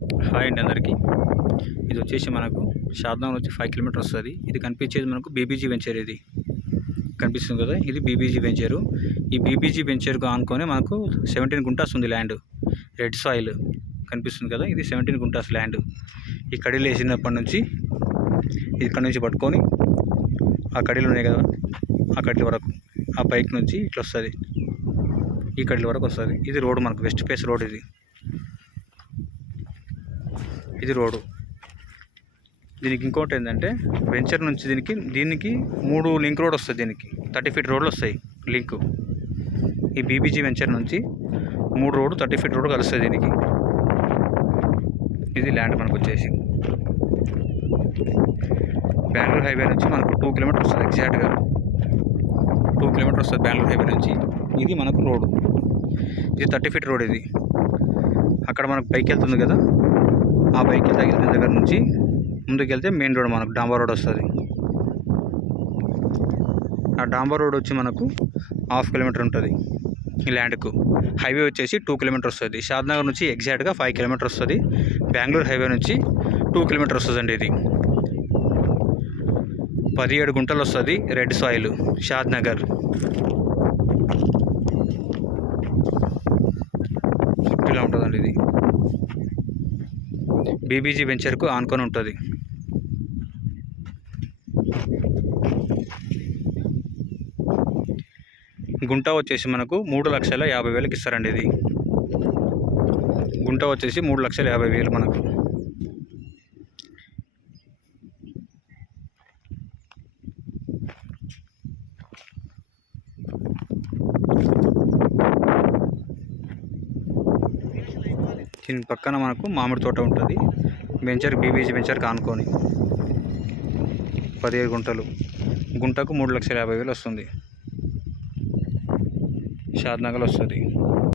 Hi అండి అందరికీ. ఇది వచ్చేసి మనకు షాద్నగర్ నుంచి 5 కిలోమీటర్ వస్తుంది. ఇది కనిపించేది మనకు బీబీజీ వెంచర్. ఇది కనిపిస్తుంది కదా, ఇది బీబీజీ వెంచరు. ఈ బీబీజీ వెంచర్కు ఆనుకొని మనకు 17 గుంటాస్ ఉంది ల్యాండ్. రెడ్ సాయిల్ కనిపిస్తుంది కదా, ఇది 17 గుంటాస్ ల్యాండ్. ఈ కడీలు వేసినప్పటి నుంచి ఇక్కడ నుంచి పట్టుకొని ఆ కడీలు ఉన్నాయి కదా, ఆ కడీల వరకు ఆ బైక్ నుంచి ఇట్లా వస్తుంది, ఈ కడీల వరకు వస్తుంది. ఇది రోడ్ మనకు వెస్ట్ ఫేస్ రోడ్. ఇది రోడ్డు. దీనికి ఇంకోటి ఏంటంటే వెంచర్ నుంచి దీనికి 3 లింక్ రోడ్ వస్తుంది. దీనికి 30 ఫీట్ రోడ్లు వస్తాయి లింక్. ఈ బీబీజీ వెంచర్ నుంచి 3 రోడ్డు 30 ఫీట్ రోడ్డు కలుస్తుంది దీనికి. ఇది ల్యాండ్ మనకు వచ్చేసి బెంగళూరు హైవే నుంచి మనకు 2 కిలోమీటర్ వస్తుంది. ఎగ్జాక్ట్గా 2 కిలోమీటర్ వస్తుంది బెంగళూరు హైవే నుంచి. ఇది మనకు రోడ్డు. ఇది 30 ఫీట్ రోడ్. ఇది అక్కడ మనకు పైకి వెళ్తుంది కదా, ఆ బైక్కి తగిలిన దగ్గర నుంచి ముందుకెళ్తే మెయిన్ రోడ్ మనకు డాంబర్ రోడ్ వస్తుంది. ఆ డాంబర్ రోడ్ వచ్చి మనకు 1/2 కిలోమీటర్ ఉంటుంది ఈ ల్యాండ్కు. హైవే వచ్చేసి 2 కిలోమీటర్ వస్తుంది. షాద్నగర్ నుంచి ఎగ్జాక్ట్గా 5 కిలోమీటర్ వస్తుంది. బెంగళూరు హైవే నుంచి 2 కిలోమీటర్ వస్తుందండి. ఇది 17 గుంటలు వస్తుంది. Red soil Shadnagar. ఇలా ఉంటుందండి. ఇది బీబీజీ వెంచర్కు ఆనుకొని ఉంటుంది. గుంట వచ్చేసి మనకు 3,50,000 ఇస్తారండి. ఇది గుంట వచ్చేసి 3,50,000 మనకు. దీని పక్కన మనకు మామిడి తోట ఉంటుంది. వెంచర్ బీబీజీ వెంచర్కి ఆనుకొని 17 గుంటలు. గుంటకు 3,50,000 వస్తుంది. షాద్నగర్ వస్తుంది.